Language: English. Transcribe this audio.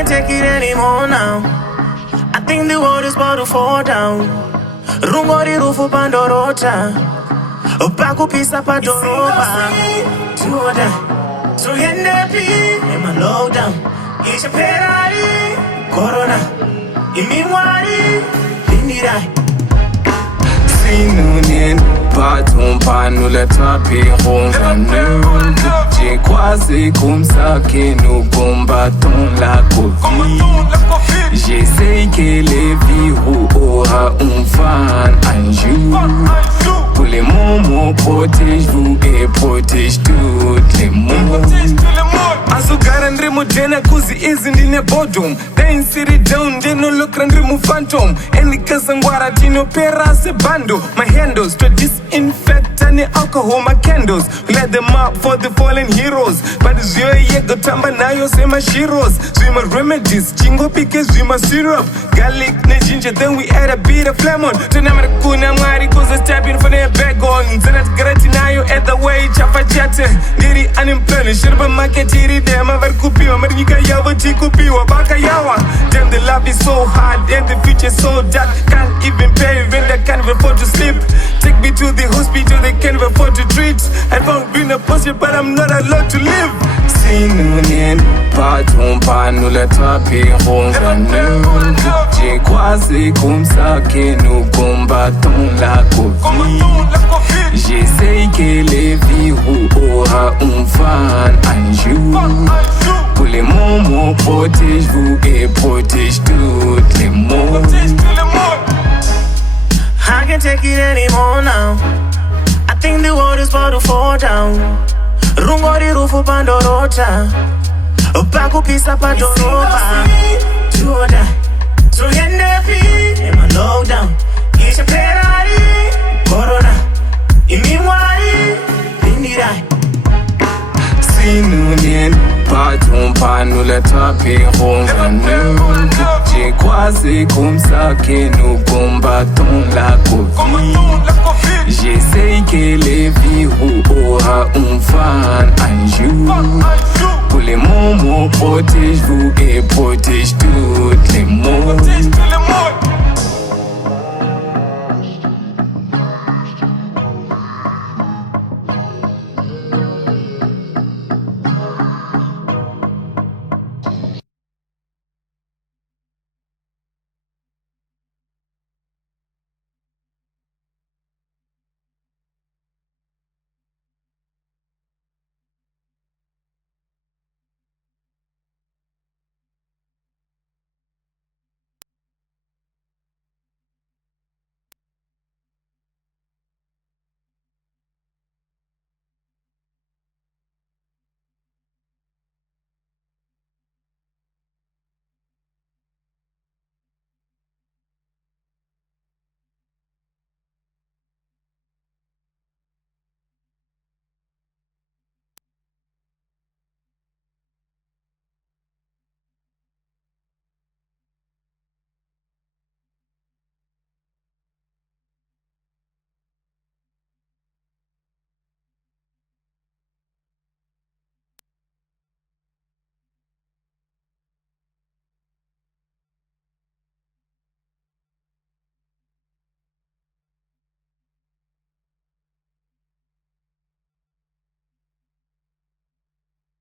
can't take it anymore now. I think the world is about to fall down. Rumori rufu pandorota, opaku pisa padoroba. Tuoda, so yendepi, ema low down. Isha perari, corona, imiwari, lindirai. Sinunin, baton panula tapi ronganu. J'ai croisé comme ça que nous combattons la Covid. J'essaye que les virus aura un fan un jour. Pour les moments, protège-vous et protège tout le monde. Asugara ndrimu jena kuzi izi ndine bodum. Then sit it down, then no look ndrimu phantom. Any kasangwara tino pera se bando. My handles to disinfect any alcohol, my candles. We light them up for the fallen heroes. But zio yego tamba nayo sema shiros. Zwima remedies, chingo pike zwima syrup. Garlic ne ginger, then we add a bit of lemon. Tunamara kuna mwari cause it's tapping for their bag on. Zenat garati nayo at the way chapa chatte. Diri unemployed, shirba market diri. Dem aver kupiwa, marika yawa chikupiwa, baka yawa. Damn, the love is so hard and the future so dark. Can't even pay when they can't afford to sleep. Take me to the hospital, they can't afford to treat. I found being a positive, but I'm not allowed to live. Sinunin, baton panula tapi ronganu. J'ai croisé comme ça que nous combattons la Covid. J'essaye que les virus aura un fan un jour. Pour les moments, protège-vous et protège tout le monde. I can't take it anymore now. I think the world is about to fall down. Rumori rufu pandorota, opaku pisa padoroba. Tuoda, so yendepi, ema low down. Isha perari, corona, imiwari, lindirai. Sinunin, baton panula tapi ronganu. J'ai croisé comme ça que nous combattons la Covid. J'essaye que les virus aura un fan un jour. Pour les moments, protège-vous et protège tout le monde.